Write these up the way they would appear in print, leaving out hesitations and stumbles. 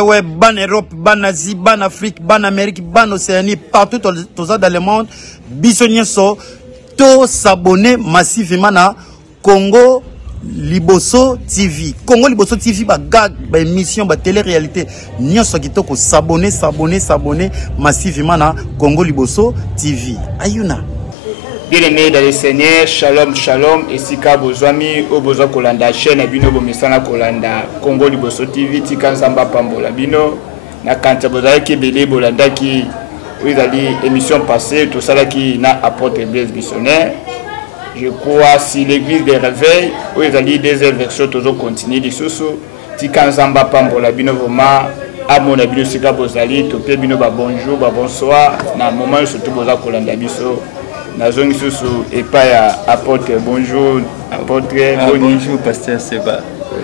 Ouais, ban Europe, ban Asie, ban Afrique, ban Amérique, ban Océanie, partout dans le monde, bisogna to s'abonner massivement à Congo Liboso TV. Congo Liboso TV, ba gag, ba émission, ba télé-réalité. Nyo so kitoko s'abonner massivement à Congo Liboso TV. Ayuna. Bien-aimés dans le Seigneur, shalom, shalom, et si ka bozwami, o bozo kolanda chaîne, bino bomesana kolanda Congo Liboso TV, tika nzamba pambola bino, na kanta bozala ki bele bolanda ki, oui, émission passée, tout ça là qui n'a apporté Blaise Missionnaire. Je crois si l'église des réveils, oui, des versions, toujours continuer les sous, tika nzamba pambola bino vraiment, à mon avis, si ka bozali, topé bino ba bonjour, ba bonsoir, na moment surtout boza kolanda biso. Nazongi susu et pas apôtre bonjour apôtre bonjour pasteur Seba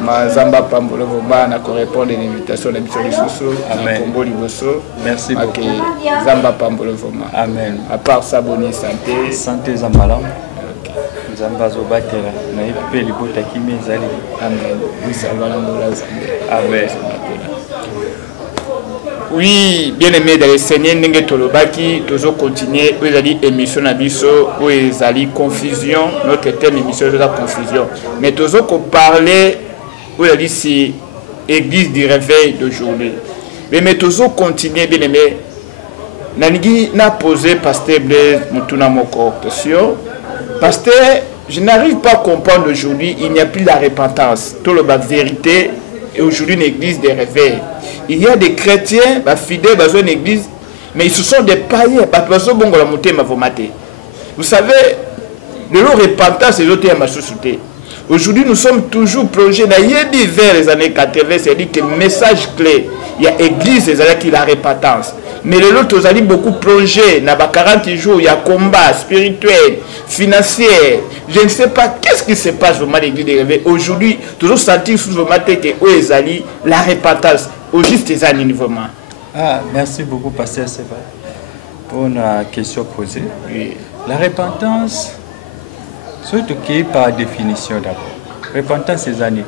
Mazamba Pambolo Voma na correspondre l'invitation de Monsieur Susu na Congo Liboso. Merci beaucoup. Zamba Pambolo Voma. Amen. À part ça bonne santé Zambala. Zamba zobatela na ipe libota kimi zali. Amen. Oui ça va la santé. Amen. Oui, bien aimé dans le Seigneur, Nenge Tolobaki, toujours continuer, vous allez émission Nabiso, où ils allaient confusion, notre thème émission de la confusion. Mais toujours qu'on parlait, où il dit si église du réveil d'aujourd'hui. Mais toujours continuer, bien aimé, Nanigi n'a posé pasteur Blaise Mutuna Moko question. Pasteur, je n'arrive pas à comprendre aujourd'hui, il n'y a plus la repentance. Tout le vérité, et aujourd'hui une église des réveils. Il y a des chrétiens, fidèles dans une église, mais ils se sont des païens. Vous savez, le lot repentance, c'est l'autre ma société. Aujourd'hui, nous sommes toujours plongés dans vers les années 80, c'est-à-dire que le message clé, il y a église, c'est-à-dire qu'il y a la repentance. Mais le lot, nous allons beaucoup plonger dans 40 jours, il y a combat spirituel, financier. Je ne sais pas qu'est-ce qui se passe vraiment à l'église des réveils. Aujourd'hui, toujours sentir sous le matin que ils allaient la repentance. Au juste des années vraiment. Merci beaucoup, pasteur Seba, pour la question posée. Oui. La repentance, c'est ok par définition d'abord. Repentance, c'est années.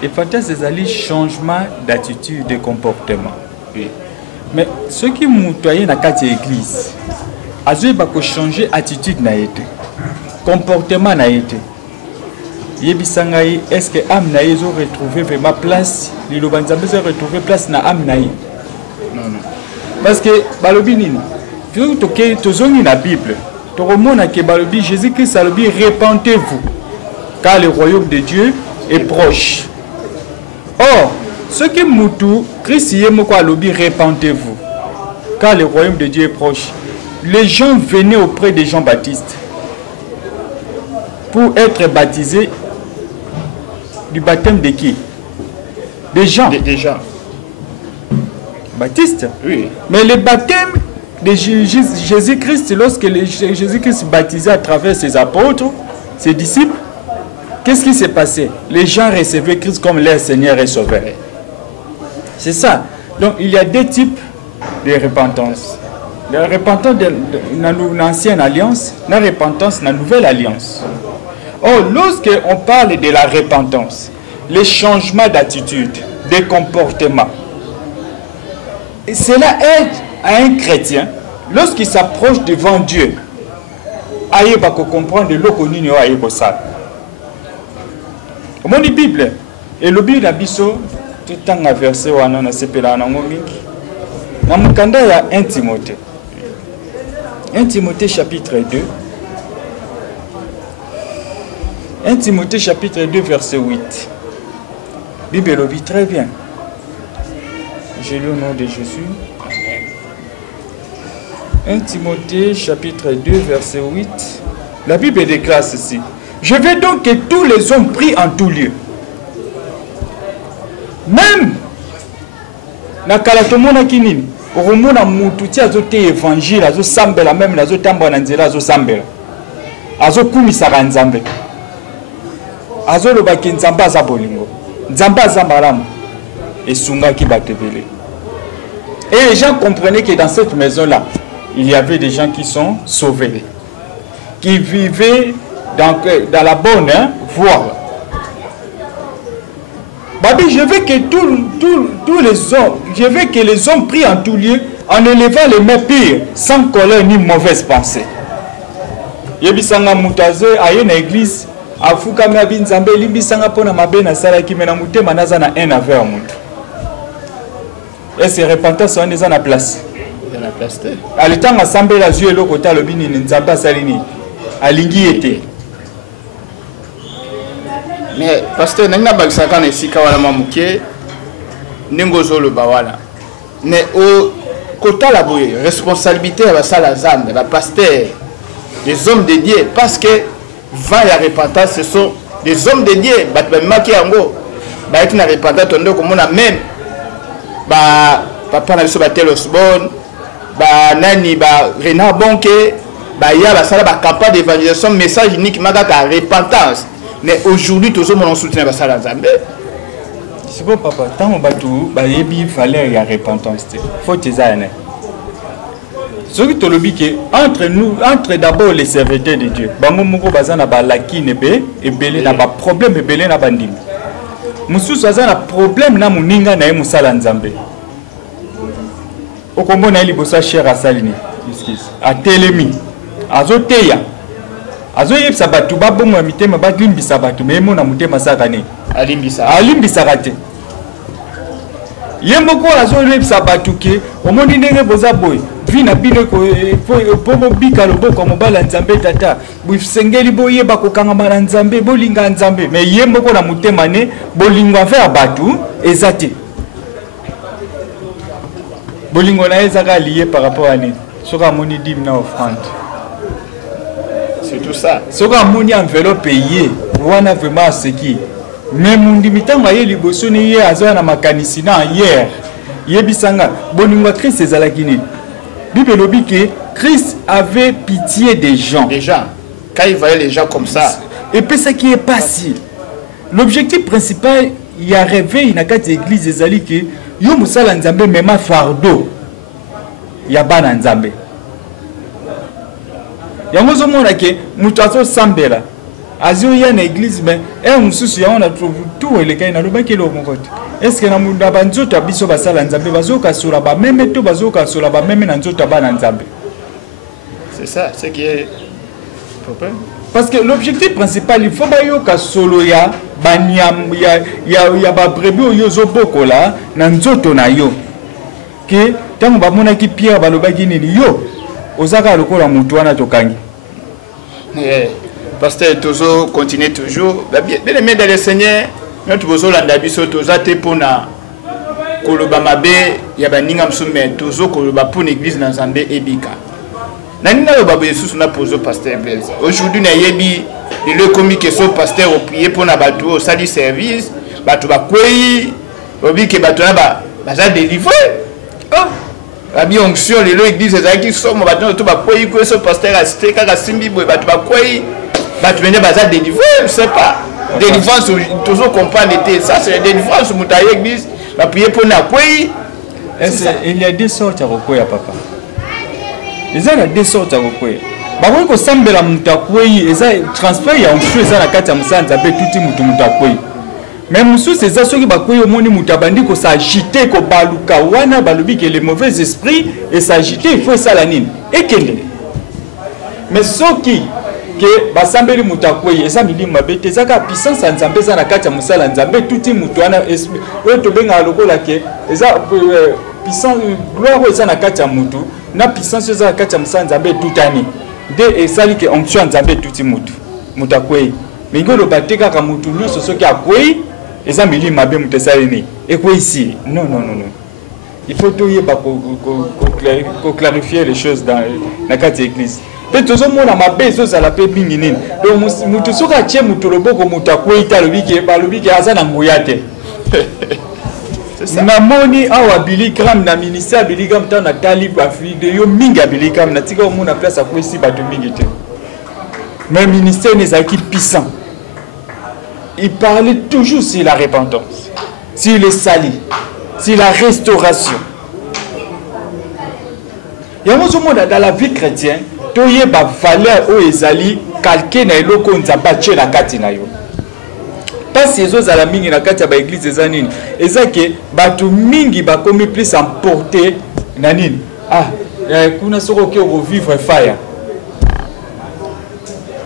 Repentance, c'est années changement d'attitude, de comportement. Oui. Mais ce qui m'outoye dans l'église, il faut changer d'attitude, comportement. Est-ce que âme naïe ont retrouvé vraiment place? Les Lobanzambes ont retrouvé place dans âme naïe. Non. Parce que balobi nini, tu toke tozongi na Bible. To remona que balobi Jésus-Christ a dit repentez-vous, car le royaume de Dieu est proche. Or, ce qui moutou Christ yemo ko alobi repentez-vous, car le royaume de Dieu est proche. Les gens venaient auprès de Jean-Baptiste pour être baptisés. Du baptême de qui? Des gens. Des gens. Baptiste? Oui. Mais le baptême de Jésus-Christ, lorsque Jésus-Christ baptisait à travers ses apôtres, ses disciples, qu'est-ce qui s'est passé? Les gens recevaient Christ comme leur Seigneur et Sauveur. C'est ça. Donc il y a deux types de repentance. La repentance de l'ancienne alliance, la repentance de la nouvelle alliance. Or, lorsqu'on parle de la repentance, les changements d'attitude, de comportement, cela aide à un chrétien, lorsqu'il s'approche devant Dieu, à comprendre de l'eau connue à ça. Mon Bible, et le Bible abisso, tout le temps à verset où on a sepelé en Angomik, dans mon candidat, il y a 1 Timothée. 1 Timothée chapitre 2. 1 Timothée chapitre 2 verset 8. Bible le vit très bien. Je lis au nom de Jésus. 1 Timothée chapitre 2 verset 8. La Bible déclare ceci. Je veux donc que tous les hommes prient en tout lieu. Même na kalatomona kinini. Oromona mutu ti azote évangile azo sambela même azo tamba na nzela azo sambela. Azo kumisaka nzambe. Azolo baki nzamba za bolingo nzamba za malamu esungaki batebele. Et les gens comprenaient que dans cette maison là il y avait des gens qui sont sauvés, qui vivaient dans la bonne voie. Babi, je veux que tous les hommes, je veux que les hommes prient en tout lieu en élevant les mains pires, sans colère ni mauvaise pensée. Yebisanga mutazo aye na église afuka me abinzambe limbisanga pona mabena sala kimena mutema naza na un avec mutu. Et c'est repentance on est en place. Na place te. Alitanga sambe la yeux eloko ta lobini nzamba salini. Alingi ete. Mais pasteur nanga bakisaka na esika wala mamuke nengozo lo bawala. Mais au kota la boye responsabilité à sala zambe, la pasteur, les hommes de Dieu parce que va la repentance ce sont des hommes de Dieu bat ba maki yango ba eti na repentance tondo komona même ba papa na biso ba telos bon ba nani ba Renard Bonke ba ya ba sala ba campagne d'évangélisation message unique magaka repentance. Mais aujourd'hui, tous les gens soutiennent la Zambie. C'est bon, papa. Tant que tu as valeur et repentance, il faut que tu aies. Ce qui te le dit, entre d'abord les serviteurs de Dieu. Bango moko bazana ba laki nebe et belé na ba problème et belé na banding. Musu bazana problème na muninga na musala nzambe. Okombo na libosa cher asalini. A telemi. Azoteya. Azo yebisa batu babomwa mitema balimbisa batu memo na mutema sakane alimbisa kate yemboko azo yebisa batu ke omoni ndenge boza boy vina bino ko pomo bika loboko mobala nzambe tata bufsengeli boyeba ko kangama nzambe bolinga nzambe mais yemboko na mutema ne bolinga faire batu ezate bolingo na ezaka lié par rapport à ni soka moni dim na offrande. C'est tout ça. Ce qu'on a mis en enveloppe payé, on a vraiment ce qui. Mais mon limitant, voyez, les bossons hier, à zone à Makanisina, hier, Yebisanga, Boningwa Christ, c'est à la Guinée. Bible lobby que Christ avait pitié des gens. Des gens. Quand il voyait les gens comme ça. Et puis ce qui est passé. L'objectif principal, il y a rêvé, il y a quatre églises, des alliés que, yo musala nzambe, même un fardeau. Il y a ban nzambe. Yango zo mona ke mutazo sambela azio ya na église mais mususu ya on a trouvé tout le kai na lobaki lo mokote est-ce que na munda banzoto biso basala nzambe bazoka sura ba meme to bazoka sura ba meme na nzoto ba na nzambe. C'est ça, c'est qui est problème. Parce que l'objectif principal il faut ba yo ka solo ya banyam ya ba brebio yo zo bokola na nzoto na yo ke tango ba mona ki Pierre ba lobaki nini yo ozaka lokola mutu wana tokangi. Pasteur toujours continue toujours bien aimé dans le Seigneur notre bozo landa biso tozate pona koloba mabe ya baninga msume toujours koloba pour l'église dans Zambé ebika nani na loba Yesus na pozo pasteur Blaise aujourd'hui na yebi le commis que son pasteur au prier pona batu au sali service batu bakwei obi ke batu na ba délivrer la bien onction l'église ezaki somo bato to bakwei ko so pasteur assisté kaka simbi boy bato bakwei bato venir baza délivrer je sais pas délivrance toujours comprendre ça c'est délivrance mutaye église la prier pour na kwei il y a deux sortes à kokoya papa il y a deux sortes à kokoya bakoyi ko sambela mutakwei eza transfert ya onction eza na kati ya musanza pe tuti mutakwei. Mais Moussou, c'est ça qui va courir au monde mutabandi ko s'agiter ko baluka wana balubi que les mauvais esprits et s'agiter il faut ça la nine et kende. Mais ce qui que basambeli mutakwei eza milimo mabete zaka puissance nzambe za na kati ya musala nzambe tuti mutu wana esprit o to benga lokola ke eza puissance gloire eza na kati ya mutu na puissance eza na kati ya musala nzambe tutani de esali ke onction nzambe tuti mutu mutakwei mingolo bateka ka mutu nyonso soki akwei eza milimo mabe mutesalini et quoi ici non il faut tout yeba ko clarifier les choses dans la carte église peut toujours mona mabe zo za la pe bingi nini donc mutu soka tie mutu loboko mutu akwei ta lobiki balobiki azana nguyate namoni awa Billy Graham na ministère Billy Graham ta na tali ba vidéo minga Billy Graham na tika mona place akwei si bato mingi te mais ministère n'est pas puissant. Il parlait toujours sur la repentance, sur le salut, sur la restauration. Il y a un dans la vie chrétienne, il y a des valeurs où ils allaient calquer dans le nzamba la kati na yo. Parce que les ala mingi na kati ya ba église eza nini eza ke bato mingi ba komi plus emporté na nini kuna soko ke revivre fire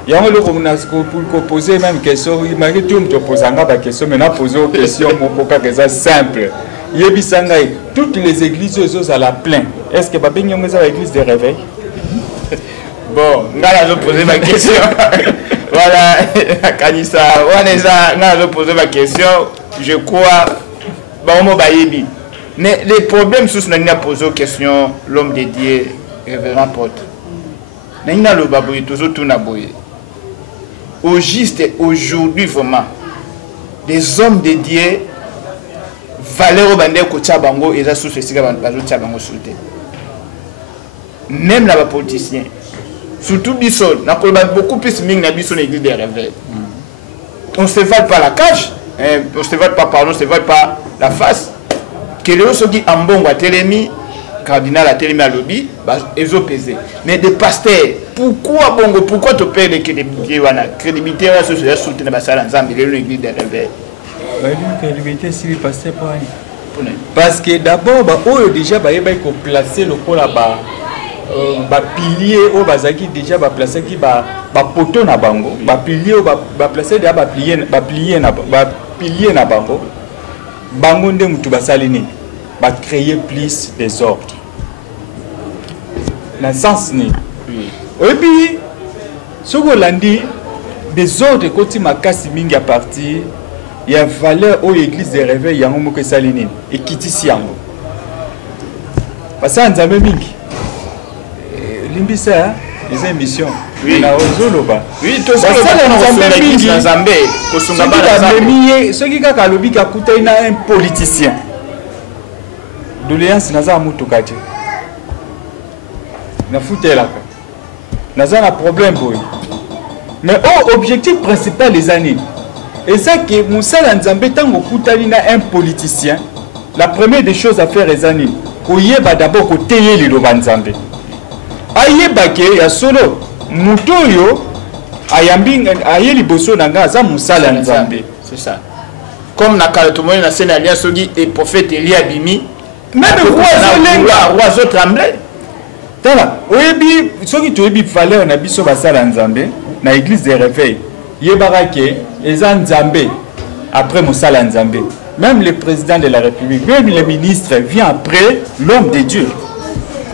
yango loko muna pour poser même question malgré tout me posanga ba question mais na poser une question moko kaka eza simple yebisa ngai toutes les églises aux ala plein est-ce que ba bengi ngo eza église de réveil bon ngala zo poser ma question. Voilà, Kanissa, on a posé ma question. Je crois, mais les problèmes sous ce n'a posé aux questions, l'homme dédié, révérend porte. N'a le baboui, toujours tout n'a boyé. Au juste, aujourd'hui, vraiment, les hommes dédiés, valeur au bandé, Kochabango, et la sous ce cigaban, pas au Chabango souté. Même là-bas, politicien. Surtout Bisson, on a beaucoup plus de na Bisson église des réveils. On ne se vale pas la cage, on ne se vale pas pardon, on ne se vale pas la face. Que les autres qui en bon à Télémi, cardinal à Télémi à lobby, ils ont pesé. Mais des pasteurs, pourquoi bongo, pourquoi tu perds les crédibilités, crédibilité à ce sujet soutenir la salle ensemble, l'église des réveils. Crédibilité si les pasteurs pas. Parce que d'abord, déjà, il faut placer le pôle là-bas. Ba pilier au bazaki déjà ba placer qui ba poteau na bango ba pilier ba placer déjà ba pilier na bango bango nde mutu basalini ba créer plus des ordres dans sens ni et puis ce que l'andi des ordres côté makasi mingi à partir il y a valeur au église de réveil yango moko salini et kitisi yango parce que nzambe mingi limbisa les émissions na ozoloba oui to ça dans l'église na Zambé kosunga bana ceux qui kaka lobi ka kutaina un politicien doléance naza mutuka te na futelaka naza na problème boy mais objectif principal les années et ça que musala nzambe tango kutali na un politicien la première des choses à faire les années koyeba d'abord ko teye liloba nzambe ayebake ya solo muto yo ayambi ayeli boso nanga za musala nzambe c'est ça comme na kala to moyena sena alia sogi et prophète Elia bimi même roi zo tremblé tala oyebi soki to yebi valeur na biso basala nzambe na église des réveils yebarake eza nzambe après musala nzambe même le président de la République même le ministre vient après l'homme de Dieu.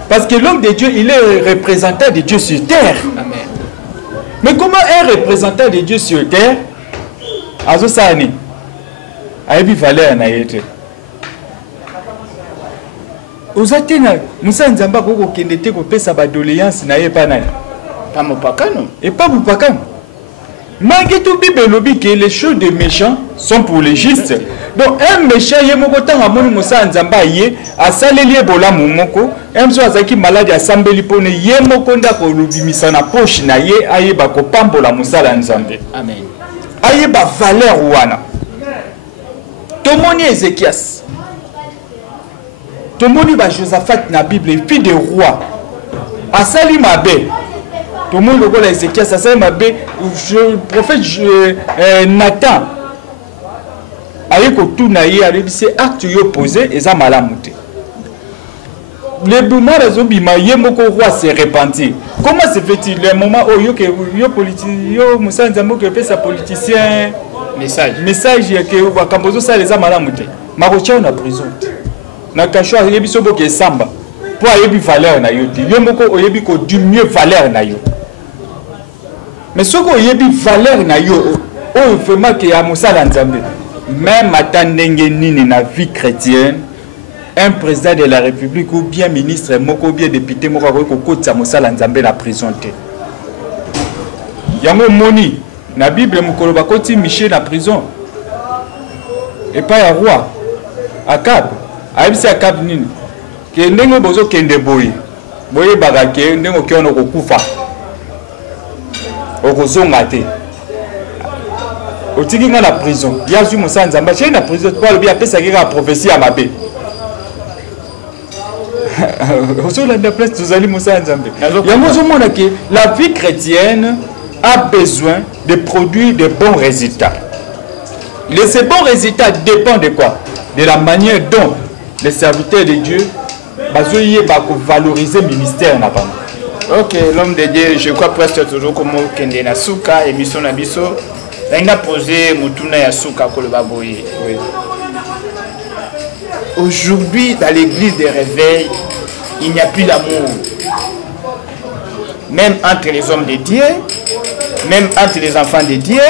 Parce que l'homme de Dieu, il est représentant de Dieu sur terre. Amen. Mais comment un représentant de Dieu sur terre, Azo Sani, a eu valeur na yete? Ozatena, Moussa Nzamba koko kendete ko pesa ba doléance na yepa na. Pas mopakano. Et pas mopakano. Malgré tout, Bible lobby que les choses des méchants sont pour les justes. Donc un méchant yé moko tanga moni Moussa Nzamba yé a saleli ebola mumoko un so azaki malade a sambeli pone yé moko ndako lobimisa na poche na yé ayeba ko pambola Moussa Nzambe. Amen. Ayeba valeur wana. Tomoni Ézéchias. Tomoni ba Josaphat na Bible fille de roi. Asali mabe. Tomoni lokola Ézéchias asali mabe prophète Nathan. Ayeko tout naïe a révisé acte yo posé et ça malamuté. Le boumar azobima yemoko roi se repentir. Comment se fait-il le moment où yo politique yo Moussa Nzambo que fait sa politicien message que wakambozo ça les malamuté. Marocha na prison. Na kashwa yebiso boke samba. Pour ayebi valeur na yo ti. Yemoko oyebi ko du mieux valeur na yo. Mais ce ko yebi valeur na yo o vraiment que ya Moussa Nzambe. Même attendez nini na vie chrétienne, un président de la République ou bien ministre moko bien député moko ko kotsa Moussa Nzambe na prison te. Yango moni na Bible mukolo bakoti Michel na prison. Et pas ya roi Akab. Aibisi Akab nini? Ke ndenge bozo kende boy. Boye bagake ndenge okyono ko kufa. Okozonga te. Otiki nga la prison. Il y a eu Moussa Nzamba. Chez la prison, tu peux bien penser qu'il y a une prophétie à ma bé. Sur la place, tu as dit Moussa Nzamba. Il y a un moment que la vie chrétienne a besoin de produire de bons résultats. Ces bons résultats dépendent de quoi? De la manière dont les serviteurs de Dieu vont valoriser le ministère. Ok, l'homme de Dieu, je crois presque toujours comme Kende Nasuka, émission Nabiso. Il a posé Mutuna Yasuka Kolobaboye. Oui. Aujourd'hui, dans l'église des réveils, il n'y a plus d'amour. Même entre les hommes de Dieu, même entre les enfants de Dieu.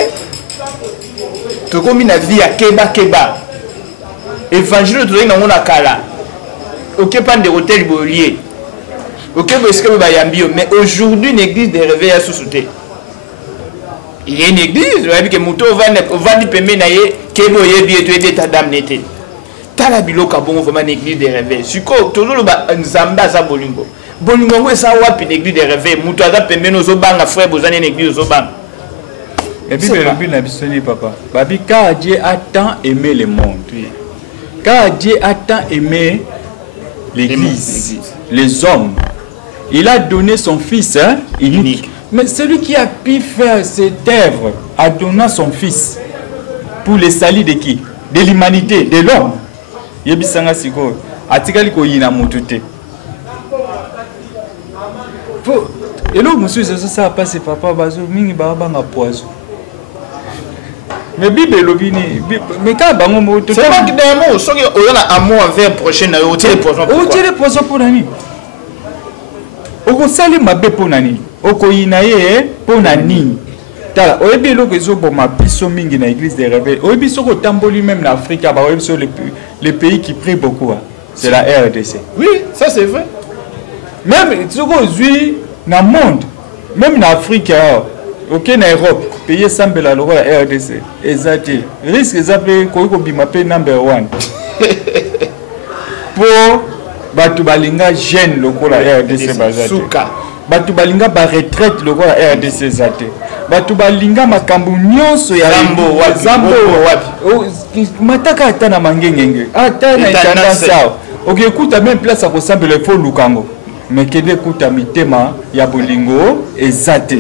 Tout comme il a vie à Keba. Évangile de Dieu dans mon akala. Ok, pas de hôtel Bolier. Ok, parce que mais aujourd'hui, l'église des réveils a sous-souté. Il y a une église, que Mouto va dire que tu es ta dame n'était. Tala biloka bon vraiment une église des réveils. Suko, tout le monde nzamba za bolingo. Bolingo est ça wapi l'église des réveils. Mouto aza pembe no zobanga frère bozane une église zobanga. Et puis le but n'a bisoni papa. Babi car Dieu a tant aimé le monde. Car Dieu a tant aimé l'église, les hommes. Il a donné son fils unique. Mais celui qui a pu faire cette œuvre a donné son fils pour le salut de qui? De l'humanité, de l'homme. Yebisanga siko atikali ko yina mutute. Et là monsieur ça passe papa bazo mingi baba nga poison. Mais Bible lobini mais quand bango moto c'est pas que d'amour, so que on a amour envers prochain na o tirer poison. O tirer poison pour nani? Oko sali mabe pour nani? Oko yina ye pour nani? Tala, oyebi eloko ezoboma biso mingi na église des réveils. Oyebi soko tamboli même en Afrique, bah oyebi sur les pays qui prient beaucoup, c'est la RDC. Oui, ça c'est vrai. Même soko zui na monde, même en Afrique, ok na Europe, pays semble la loi RDC. Exactement. Risque ezapé koiko bima pe number 1. Pour batu balinga jeune lokola RDC bazate. Suka. Batu balinga ba retraite lokola RDC zate. Batu balinga makambu nyonso ya zambo wapi mataka ata na mangengenge ata na itanda sawa okekuta même place à ressemble fo lukango mais kede kuta mitema ya bolingo ezate.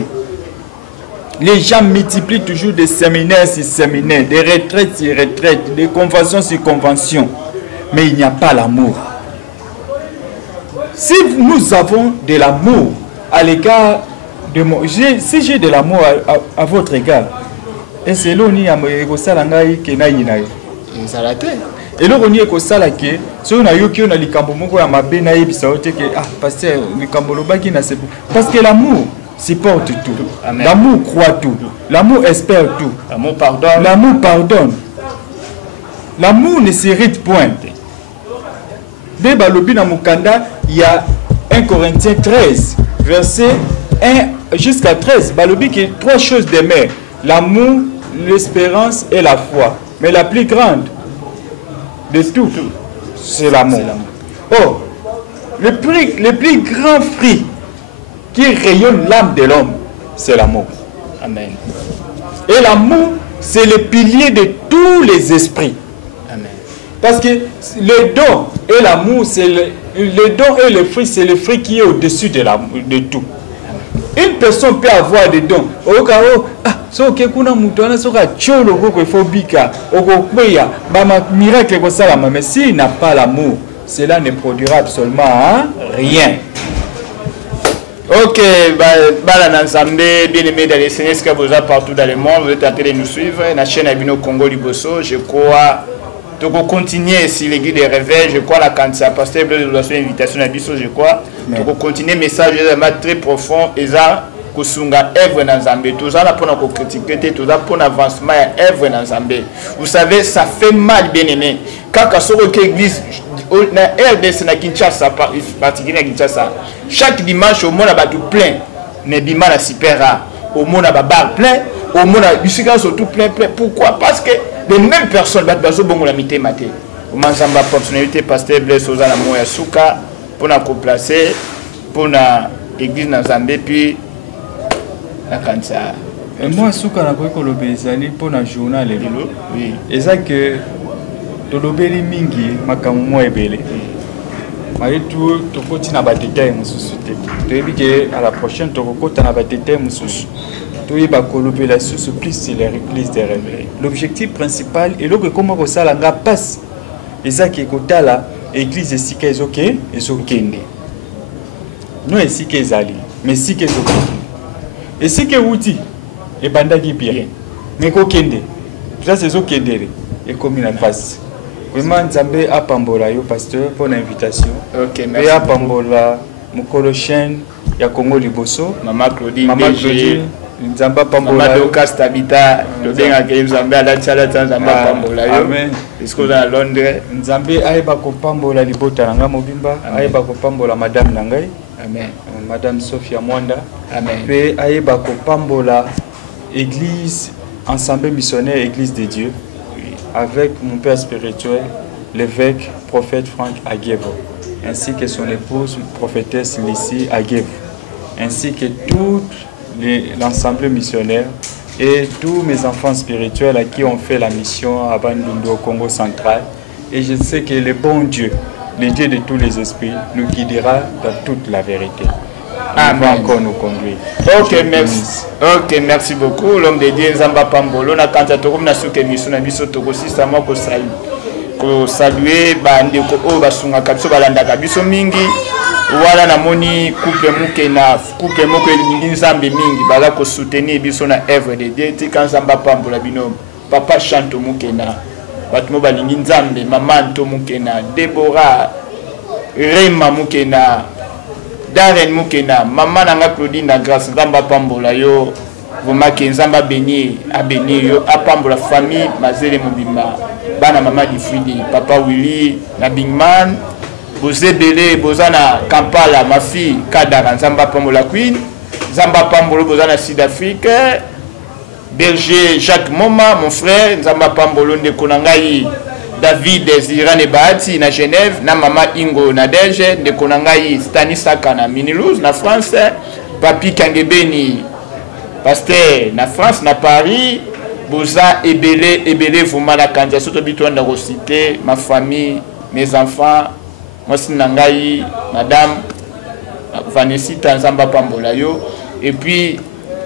Les gens multiplient toujours des séminaires sur séminaires, des retraites sur retraites, des conventions sur conventions, mais il n'y a pas l'amour. Si nous avons de l'amour à l'égard de moi, si j'ai de l'amour à votre égard, et c'est là où il y a et là on y est que ça là que si on a eu qu'on a les cambomoko à ma benaï bisaote que ah pasteur les camboloba qui n'a c'est parce que l'amour supporte tout, l'amour croit tout, l'amour espère tout, l'amour pardonne, l'amour pardonne, l'amour ne s'irrite point. Dès balobi na mukanda il y a 1 Corinthiens 13 verset 1 jusqu'à 13 balobi qui trois choses d'aimer: l'amour, l'espérance et la foi, mais la plus grande de tout c'est l'amour. Oh, le plus grand fruit qui rayonne l'âme de l'homme, c'est l'amour. Amen. Et l'amour, c'est le pilier de tous les esprits. Amen. Parce que le don et l'amour, c'est le don et le fruit, c'est le fruit qui est au-dessus de tout. Une personne peut avoir des dons. Mais s'il n'a pas l'amour, cela ne produira absolument rien. Ok, bien aimé dans les Seigneurs que vous avez partout dans le monde, vous êtes en train de nous suivre. La chaîne Abino Congo Liboso, je crois. Donc on continue si l'église des réveils, je crois la candidature pasteur de la invitation à Bisso, je crois. Donc on continue message très profond et ça kusunga œuvre dans Zambé. Tout ça là pour nous critiquer, tout ça pour l'avancement œuvre dans Zambé. Vous savez, ça fait mal bien aimé. Quand l'église na RDC na Kinshasa particulièrement à Kinshasa, chaque dimanche au monde a tout plein, mais bima la super rare. Au monde a bar plein, au monde a biscuits surtout plein. Pourquoi? Parce que les mêmes personnes battent bazo bongo la mité maté. Au Manzamba personnalité pasteur Blaise Ozana Moya Souka pour nous complacer pour na église dans Zambé puis la cancer. Et moi Souka na ko kolobezali pour na journal le oui. Et ça que tolobeli mingi makamu mo ebele. Mais tout tokoti na ba détail mususu te. Toyebi que à la prochaine tokota na ba détail mususu. Tout va coloper la source plus c'est l'église des rêves. L'objectif principal est que comment que ça la passe. Et ça qui est côté là, l'église est si qu'elle est ok, est ok. Nous est si qu'elle est mais si qu'elle est ok. Et si qu'elle outil, et banda qui bien. Mais qu'au kende, ça c'est ok délai. Et comme il a passe. Vraiment Nzambe a pambola yo pasteur pour l'invitation. Ok, merci. Et a pambola mukolo chaîne ya Congo Liboso. Maman Claudine. Nzamba pambola. Maman Docas Tabita. Le bien à Nzambe à la tchala Nzamba pambola yo. Amen. Est-ce qu'on est à Londres? Nzambe aeba ko pambola libota nanga mobimba. Aeba ko pambola madame nangai. Amen. Madame Sophia Mwanda. Amen. Pe aeba ko pambola église ensemble missionnaire église de Dieu. Avec mon père spirituel, l'évêque, prophète Franck Aguevo, ainsi que son épouse, prophétesse Lissi Aguevo, ainsi que tout l'ensemble missionnaire et tous mes enfants spirituels à qui on fait la mission à Bandundu au Congo central. Et je sais que le bon Dieu, le Dieu de tous les esprits, nous guidera dans toute la vérité. Il va encore nous conduire. Ok, merci. Ok, merci beaucoup. L'homme de Dieu, Nzamba Pambolo, na kanta to comme na souke mission na biso to consistamment ko saluer bande ko o basunga kabiso balanda kabiso mingi. Wala na moni couple moko mingi Nzambe mingi bala ko soutenir biso na œuvre de Dieu ti kan Nzamba Pambola bino. Papa Chanto Mukena. Batmo balingi Nzambe, maman to Mukena, Deborah, Rema Mukena. Darren Mukena, maman nanga Claudine na grâce Nzamba pambola yo, voma ke Nzamba béni yo, apambola famille mazele mobimba, bana mama di Fridi, papa Willy na Bingman, boze belé bozana Kampala, ma fille Kadara Nzamba pambola Queen, Nzamba pambola bozana Sud-Afrique, Berger Jacques Moma, mon frère, Nzamba pambola ndeko nangai David Ziran et Bahati na Genève, na Mama Ingo Nadege, de Konangai Stanisaka na Minilouse na France, Papi Kangebeni, pasteur na France, na Paris, Boza Ebele, vous la Kandia, surtout bitoine de reciter, ma famille, mes enfants, moi c'est Nangai, Madame Vanessa Tanzamba Pambolayo, et puis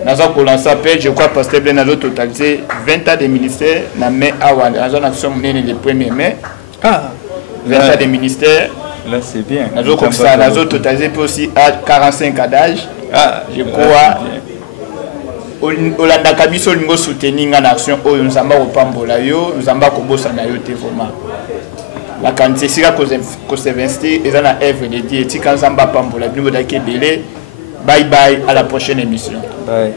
Naza Kolansa appelle, je crois, pasteur Ben Nazo totalisé 20 ans de ministère, na mai awa, Nazo Action Mnene le 1er mai. Ah, 20 ans de ministère. Là c'est bien. Nazo comme ça, Nazo totalisé aussi à 45 ans d'âge. Ah, je crois. Olanda Kabiso Lingo soutenir en action, Oyo Nzamba Opambola yo, Nzamba Kobosa na yo te vraiment. La quantité sera qu'on s'investit et dans la œuvre de Dieu, Tika Nzamba Pambola, Bino Dake Belé. Bye bye, à la prochaine émission. Bye.